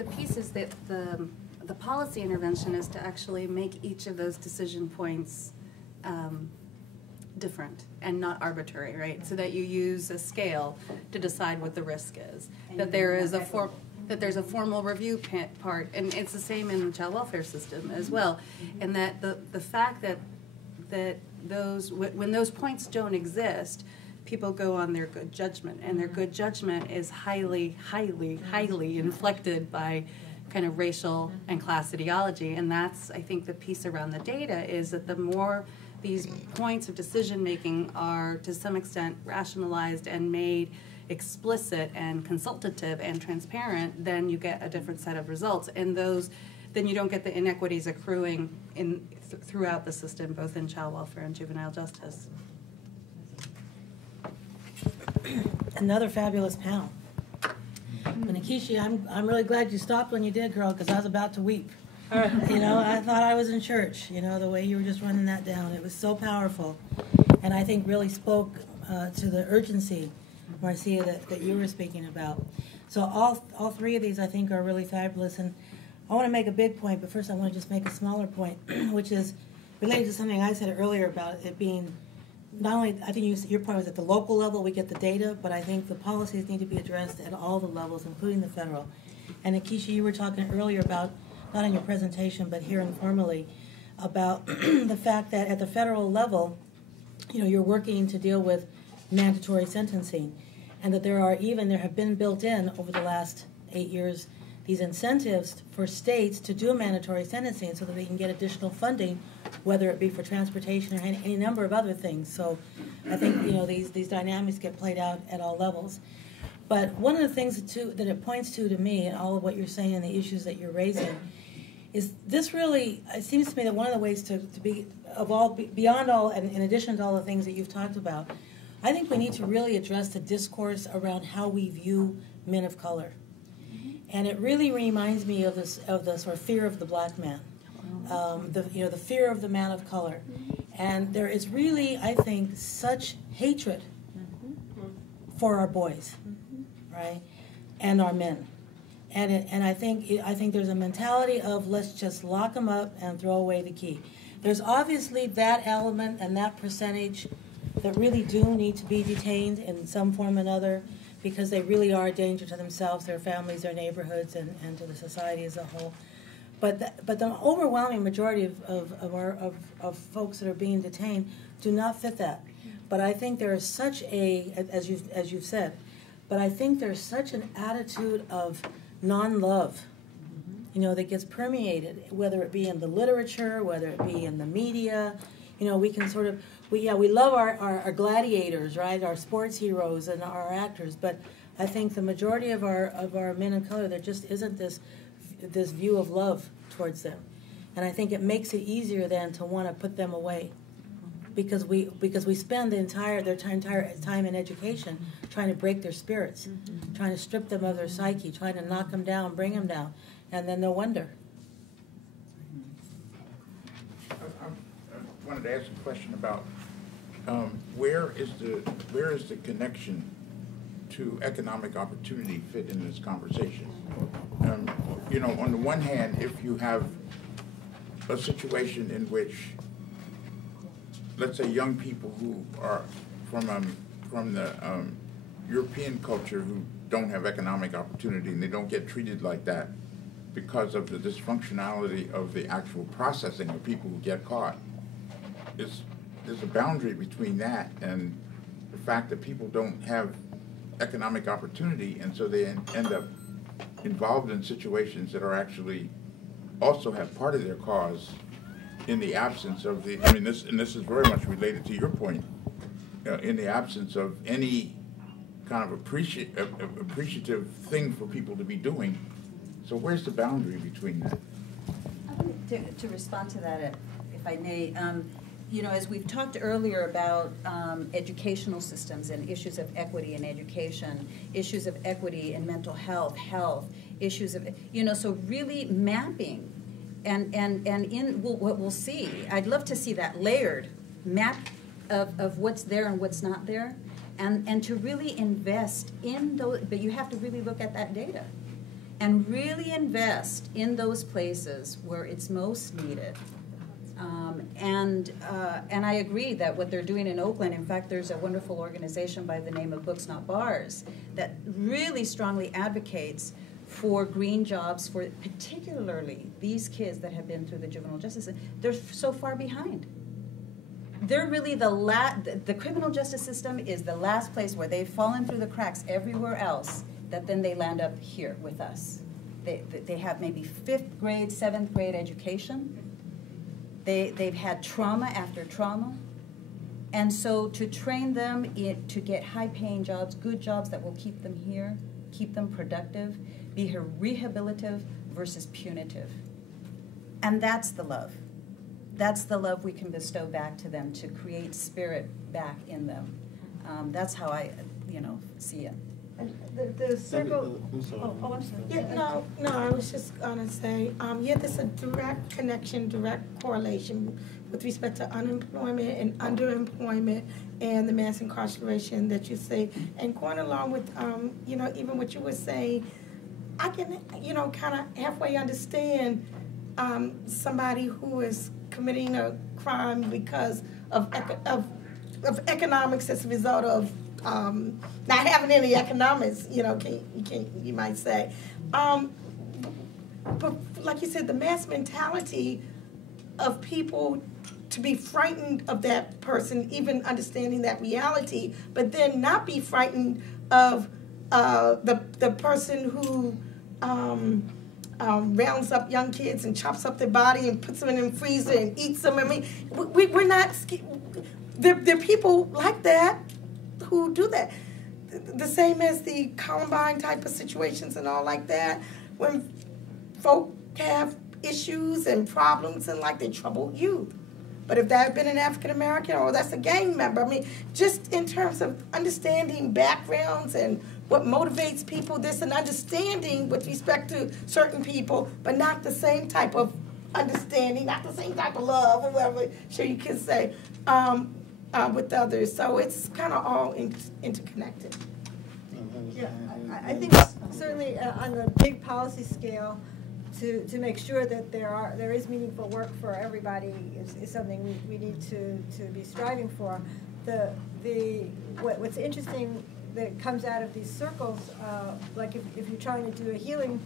the piece is that the policy intervention is to actually make each of those decision points different and not arbitrary, right? So that you use a scale to decide what the risk is. That there is there's a formal review part, and it's the same in the child welfare system as well. And that the fact that when those points don't exist, people go on their good judgment, and their good judgment is highly, highly, highly inflected by kind of racial and class ideology. And that's, I think, the piece around the data is that the more these points of decision making are to some extent rationalized and made explicit and consultative and transparent, then you get a different set of results. And then you don't get the inequities accruing throughout the system, both in child welfare and juvenile justice. Another fabulous panel. And Akishi, I'm really glad you stopped when you did, girl, because I was about to weep. You know, I thought I was in church, you know, the way you were just running that down. It was so powerful. And I think really spoke to the urgency, Marcia, that you were speaking about. So all three of these, I think, are really fabulous. And I want to make a big point, but first I want to just make a smaller point, which is related to something I said earlier about it being not only, I think your point was at the local level we get the data, but I think the policies need to be addressed at all the levels, including the federal. And Akishi, you were talking earlier about, not in your presentation, but here informally, about the fact that at the federal level, you know, you're working to deal with mandatory sentencing, and that there have been built in over the last 8 years these incentives for states to do mandatory sentencing so that they can get additional funding, whether it be for transportation or any number of other things. So I think, you know, these dynamics get played out at all levels. But one of the things that it points to me, and all of what you're saying and the issues that you're raising, is this really, it seems to me that one of the ways to be beyond all, and in addition to all the things that you've talked about, I think we need to really address the discourse around how we view men of color. And it really reminds me of the sort of fear of the black man, the fear of the man of color. And there is really, I think, such hatred for our boys, right, and our men. And I think there's a mentality of let's just lock them up and throw away the key. There's obviously that element and that percentage that really do need to be detained in some form or another, because they really are a danger to themselves, their families, their neighborhoods, and to the society as a whole. But the overwhelming majority of folks that are being detained do not fit that. But I think there is such as you've said, but I think there's such an attitude of non-love, you know, that gets permeated, whether it be in the literature, whether it be in the media. You know, we can sort of, we love our gladiators, right, our sports heroes and our actors, but I think the majority of our men of color, there just isn't this view of love towards them. And I think it makes it easier then to want to put them away, because we spend their entire time in education trying to break their spirits, trying to strip them of their psyche, trying to knock them down, bring them down, and then no wonder. I wanted to ask a question about where is the connection to economic opportunity fit in this conversation? You know, on the one hand, if you have a situation in which, let's say, young people who are from the European culture who don't have economic opportunity and they don't get treated like that because of the dysfunctionality of the actual processing of people who get caught. There's a boundary between that and the fact that people don't have economic opportunity, and so they end up involved in situations that are actually also have part of their cause in the absence of the, I mean, this is very much related to your point, in the absence of any kind of appreciative thing for people to be doing. So where's the boundary between that? To respond to that, if I may, you know, as we've talked earlier about educational systems and issues of equity in education, issues of equity in mental health, issues of, you know, so really mapping and in what we'll see, I'd love to see that layered map of what's there and what's not there, and to really invest in those, but you have to really look at that data. and really invest in those places where it's most needed. And I agree that what they're doing in Oakland, in fact, there's a wonderful organization by the name of Books Not Bars that really strongly advocates for green jobs for particularly these kids that have been through the juvenile justice system. They're so far behind. They're really the criminal justice system is the last place where they've fallen through the cracks everywhere else, that then they land up here with us. They have maybe 5th grade, 7th grade education. They've had trauma after trauma. And so to train them to get high-paying jobs, good jobs that will keep them here, keep them productive, be rehabilitative versus punitive. And that's the love. That's the love we can bestow back to them, to create spirit back in them. That's how I, see it. And the circle. I'm sorry. Oh, I'm sorry. Yeah, no, I was just gonna say, there's a direct connection, direct correlation with respect to unemployment and underemployment and the mass incarceration that you say. And going along with, even what you were saying, I can, kind of halfway understand somebody who is committing a crime because of economics as a result of not having any economics, you might say. But like you said, the mass mentality of people to be frightened of that person, even understanding that reality, but then not be frightened of the person who rounds up young kids and chops up their body and puts them in the freezer and eats them. I mean, we're not. There are people like that who do that. The same as the Columbine type of situations and all like that, when folk have issues and problems and like they troubled youth. But if that had been an African American or that's a gang member, I mean, just in terms of understanding backgrounds and what motivates people, there's an understanding with respect to certain people, but not the same type of understanding, not the same type of love, or whatever sure you can say, with others. So it's kind of all interconnected. Yeah, I think certainly on the big policy scale, to make sure that there is meaningful work for everybody is something we need to be striving for. What's interesting that comes out of these circles, like if you're trying to do a healing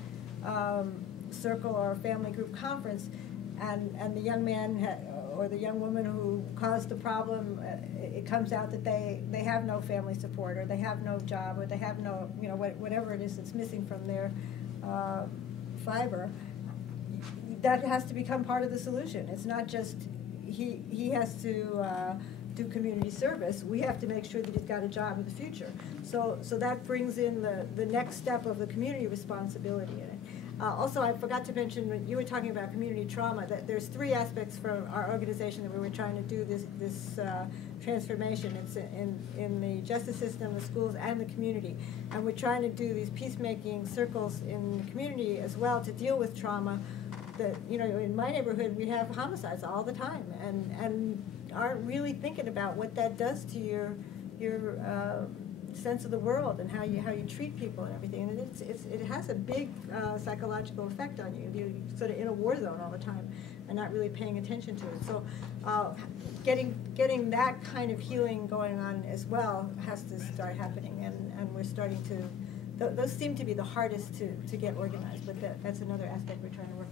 circle or a family group conference, and the young man or the young woman who caused the problem, it comes out that they have no family support, or they have no job, or they have no, whatever it is that's missing from their fiber. That has to become part of the solution. It's not just he has to do community service. We have to make sure that he's got a job in the future. So that brings in the next step of the community responsibility in it. Also, I forgot to mention when you were talking about community trauma, that there's 3 aspects from our organization that we were trying to do this transformation. It's in the justice system, the schools, and the community. And we're trying to do these peacemaking circles in the community as well to deal with trauma. That, in my neighborhood, we have homicides all the time, and aren't really thinking about what that does to your sense of the world and how you treat people and everything. And it has a big psychological effect on you. You're sort of in a war zone all the time and not really paying attention to it. So getting that kind of healing going on as well has to start happening, and we're starting to. Those seem to be the hardest to get organized, but that's another aspect we're trying to work